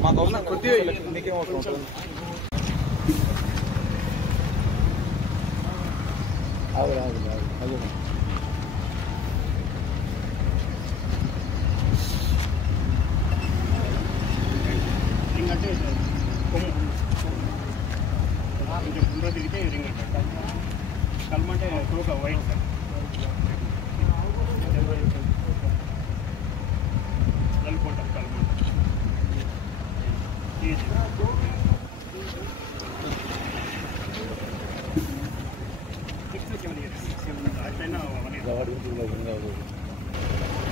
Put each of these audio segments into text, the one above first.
మాకు అవునా కొద్దిగా నీకేం అవసరం అంటే ముందు తిరిగితే రింగ్ అంటారు కల్మంటే టోక వైట్ సార్ నలుపుకుంటారు కల్మంట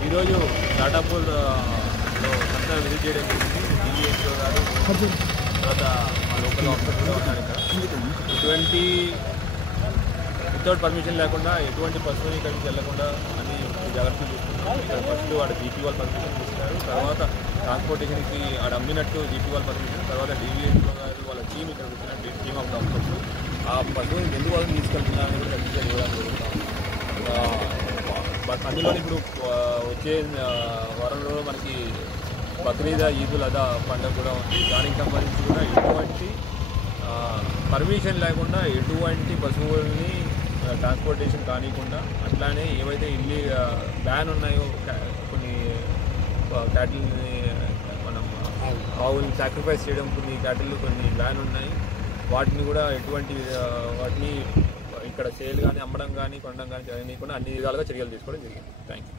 ఈరోజు టాటాపూర్లో సంస్థ విజిట్ చేయడం జరిగింది. డివిఎస్ఓ గారు తర్వాత మా లోకల్ ఆఫీసర్ కూడా ఉన్నారు. ఇక్కడ ఎటువంటి వితౌట్ పర్మిషన్ లేకుండా ఎటువంటి పశువుని ఇక్కడి నుంచి వెళ్లకుండా అన్ని జాగ్రత్తలు తీసుకున్నాం. ఇక్కడ ఫస్ట్ వాడు జీపీ వాళ్ళు పర్మిషన్ తీసుకున్నారు, తర్వాత ట్రాన్స్పోర్టేషన్కి ఆడ అమ్మినట్టు జీపీ వాళ్ళు పర్మిషన్, తర్వాత డివిఎస్ఓ గారు వాళ్ళ టీం ఇక్కడ వచ్చిన టీమ్ ఆఫ్ డాక్టర్స్ ఆ పశువుని ఎందుకు వాళ్ళని తీసుకెళ్తున్నారని కూడా ఖచ్చితంగా ఇవ్వడానికి జరుగుతాం. అందులో ఇప్పుడు వచ్చే వారంలో మనకి బక్రీద్ ఈదుల్ అదా పండుగ కూడా ఉంది. దానికి సంబంధించి కూడా ఎటువంటి పర్మిషన్ లేకుండా ఎటువంటి పశువుల్ని ట్రాన్స్పోర్టేషన్ కానివ్వకుండా, అట్లానే ఏవైతే ఇల్లు బ్యాన్ ఉన్నాయో కొన్ని క్యాటిల్ని మనం ఆవుల్ని సాక్రిఫైస్ చేయడం, కొన్ని క్యాటిల్ కొన్ని బ్యాన్ ఉన్నాయి, వాటిని కూడా ఎటువంటి వాటిని ఇక్కడ సేల్ కానీ అమ్మడం కానీ కొనడం కానీ చేయనీయకుండా అన్ని విధాలుగా చర్యలు తీసుకోవడం జరిగింది. Thank you.